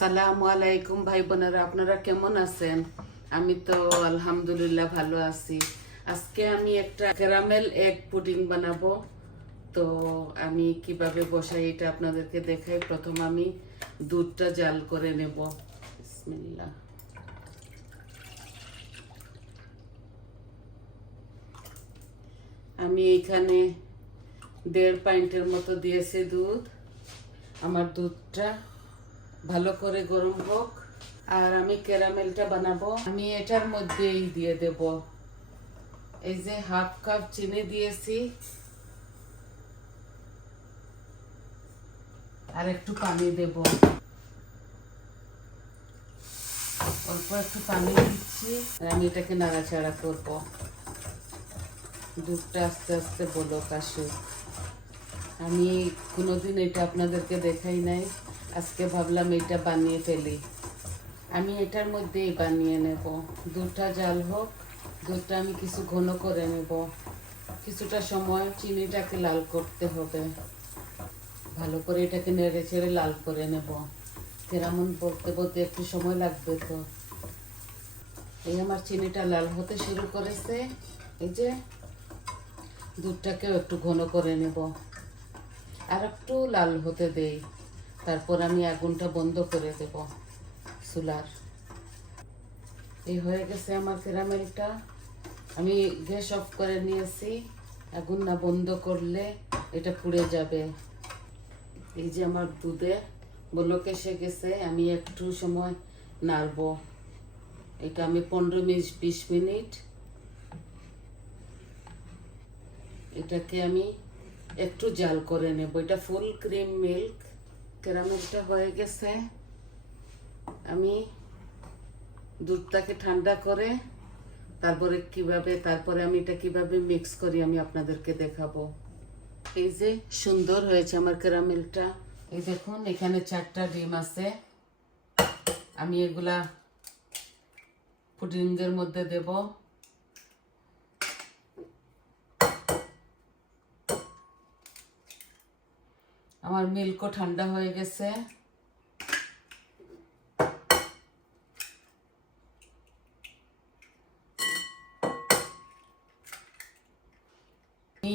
আসসালামু আলাইকুম ভাই বোনেরা, আপনারা কেমন আছেন? আমি তো আলহামদুলিল্লাহ ভালো আছি। আজকে আমি একটা ক্যারামেল এগ পুডিং বানাবো। তো আমি কিভাবে বসাই এটা আপনাদেরকে দেখাই। প্রথম আমি দুধটা জাল করে নেব। বিসমিল্লাহ। আমি এখানে 1.5 পাউন্ডের মতো দিয়েছি দুধ। আমার দুধটা ভালো করে গরম হোক। আর আমি ক্যারামেলটা বানাবো। আমি এটার মধ্যেই দিয়ে দেব এই যে 1/2 কাপ চিনি দিয়েছি, আর একটু পানি দেব। অল্প একটু পানি দিচ্ছি, আর আমি এটাকে নাড়াচাড়া করব। দুধটা আস্তে আস্তে বলক আসুক। আমি কোনোদিন এটা আপনাদেরকে দেখাই নাই, আজকে ভাবলাম এটা বানিয়ে ফেলি। আমি এটার মধ্যেই বানিয়ে নেব। দুধটা জাল হোক, দুধটা আমি কিছু ঘন করে নেব। কিছুটা সময় চিনিটাকে লাল করতে হবে। ভালো করে এটাকে নেড়ে চেড়ে লাল করে নেব। কেমন বলতে বলতে একটু সময় লাগবে। তো এই আমার চিনিটা লাল হতে শুরু করেছে। এই যে দুধটাকেও একটু ঘন করে নেব, আর একটু লাল হতে দেই। তারপর আমি আগুনটা বন্ধ করে দেব চুলার। এই হয়ে গেছে আমার ক্যারামেলটা। আমি গ্যাস অফ করে নিয়েছি। আগুন না বন্ধ করলে এটা পুড়ে যাবে। এই যে আমার দুধে বলক এসে গেছে। আমি একটু সময় নাড়বো। এটা আমি 15-20 মিনিট এটাকে আমি একটু জাল করে নেব। এটা ফুল ক্রিম মিল্ক। ক্যারামেলটা হয়ে গেছে। আমি দুধটাকে ঠান্ডা করে তারপরে আমি এটা কিভাবে মিক্স করি আমি আপনাদেরকে দেখাবো। এই যে সুন্দর হয়েছে আমার ক্যারামেলটা। এই দেখুন, এখানে 4টা ডিম আছে। আমি এগুলা পুডিংয়ের মধ্যে দেব। আমার মিল্কও ঠান্ডা হয়ে গেছে। আমি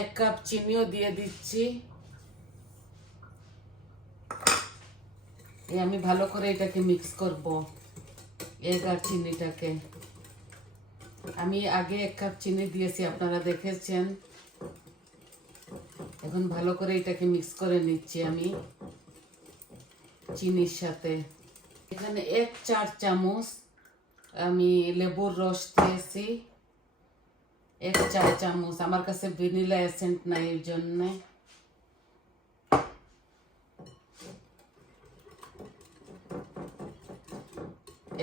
1 কাপ চিনিও দিয়ে দিচ্ছি। আমি ভালো করে এটাকে মিক্স করব, এগ আর চিনিটাকে। আমি আগে 1 কাপ চিনি দিয়েছি, আপনারা দেখেছেন। এখন ভালো করে এটাকে মিক্স করে নিচ্ছি আমি চিনির সাথে। এখানে 1 চা-চামচ আমি লেবুর রস দিয়েছি। 1 চা-চামচ। আমার কাছে ভ্যানিলা এসেন্স নাই, এর জন্য।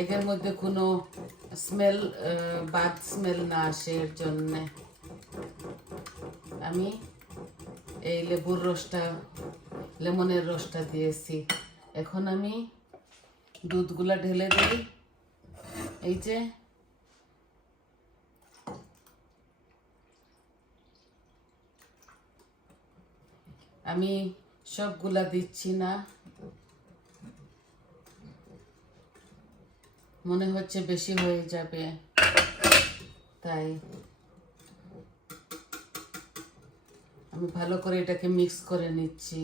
এর মধ্যে কোনো স্মেল, বাদ স্মেল না আসে, এর জন্য আমি এই লেবুর রসটা, লেমনের রসটা দিয়েছি। এখন আমি দুধগুলা ঢেলে দিই। এই যে আমি সবগুলা দিচ্ছি না, মনে হচ্ছে বেশি হয়ে যাবে, তাই আমি ভালো করে এটাকে মিক্স করে নিচ্ছি।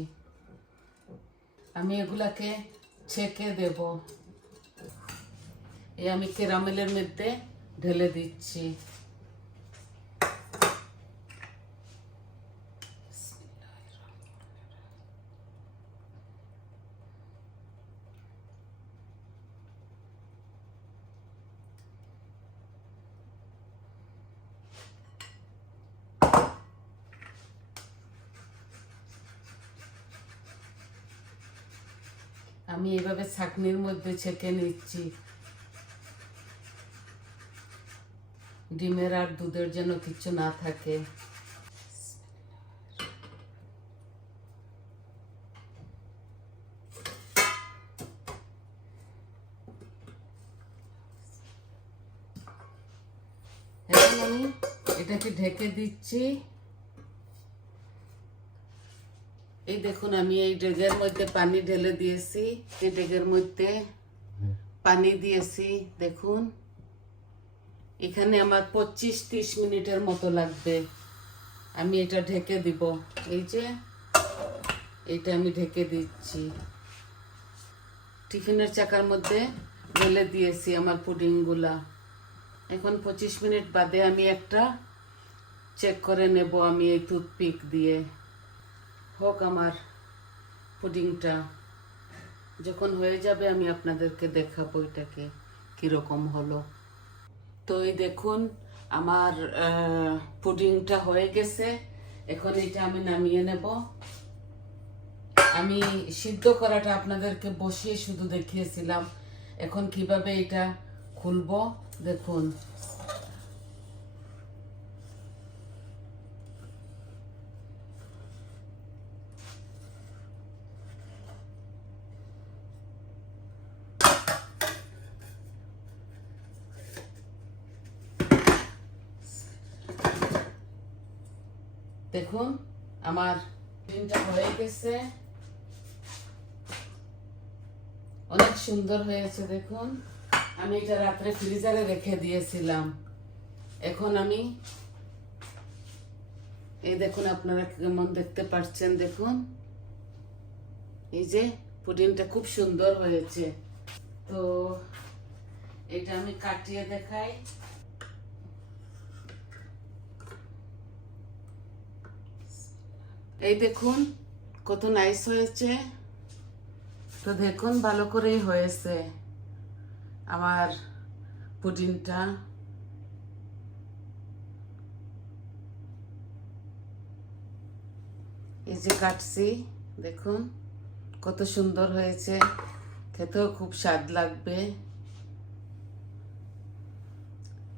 আমি এগুলাকে ছেঁকে দেব। আমি ক্যারামেলের মধ্যে ঢেলে দিচ্ছি। আমি এভাবে ছাঁকনির মধ্যে ছেঁকে নিচ্ছি, ডিমের আর দুধের যেন কিছু না থাকে। এখন আমি এটাকে ঢেকে দিচ্ছি। এই দেখুন আমি এই ডেগের মধ্যে পানি ঢেলে দিয়েছি, এই ডেগের মধ্যে পানি দিয়েছি। দেখুন এখানে আমার 25-30 মিনিটের মতো লাগবে। আমি এটা ঢেকে দিব, এই যে এইটা আমি ঢেকে দিচ্ছি। টিফিনের চাকার মধ্যে ঢেলে দিয়েছি আমার পুডিংগুলা। এখন 25 মিনিট বাদে আমি একটা চেক করে নেব আমি এই টুথপিক দিয়ে। হোক আমার পুডিংটা, যখন হয়ে যাবে আমি আপনাদেরকে দেখাবো এটাকে কীরকম হলো। তো এই দেখুন আমার পুডিংটা হয়ে গেছে। এখন এটা আমি নামিয়ে নেব। আমি সিদ্ধ করাটা আপনাদেরকে বসিয়ে শুধু দেখিয়েছিলাম, এখন কিভাবে এটা খুলবো দেখুন। দেখুন আমার ডিমটা হয়ে গেছে, অনেক সুন্দর হয়েছে। দেখুন আমি এটা রাত্রে ফ্রিজারে রেখে দিয়েছিলাম। এখন আমি এই দেখুন আপনারা কেমন দেখতে পাচ্ছেন, দেখুন এই যে পুডিংটা খুব সুন্দর হয়েছে। তো এটা আমি কাটিয়ে দেখাই। এই দেখুন কত নাইস হয়েছে। তো দেখুন ভালো করেই হয়েছে আমার পুডিংটা। এই যে কাটছি, দেখুন কত সুন্দর হয়েছে, খেতেও খুব স্বাদ লাগবে।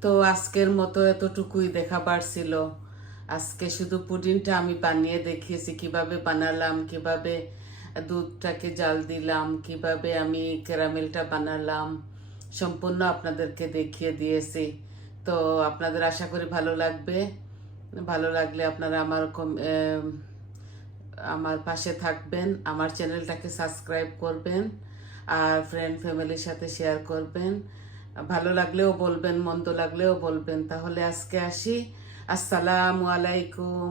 তো আজকের মতো এতটুকুই দেখাবার ছিল। আজকে শুধু পুডিংটা আমি বানিয়ে দেখিয়েছি, কিভাবে বানালাম, কিভাবে দুধটাকে জাল দিলাম, কিভাবে আমি ক্যারামেলটা বানালাম, সম্পূর্ণ আপনাদেরকে দেখিয়ে দিয়েছি। তো আপনাদের আশা করি ভালো লাগবে। ভালো লাগলে আপনারা আমার পাশে থাকবেন, আমার চ্যানেলটাকে সাবস্ক্রাইব করবেন, আর ফ্রেন্ড ফ্যামিলির সাথে শেয়ার করবেন। ভালো লাগলেও বলবেন, মন্দ লাগলেও বলবেন। তাহলে আজকে আসি, আসসালামু আলাইকুম।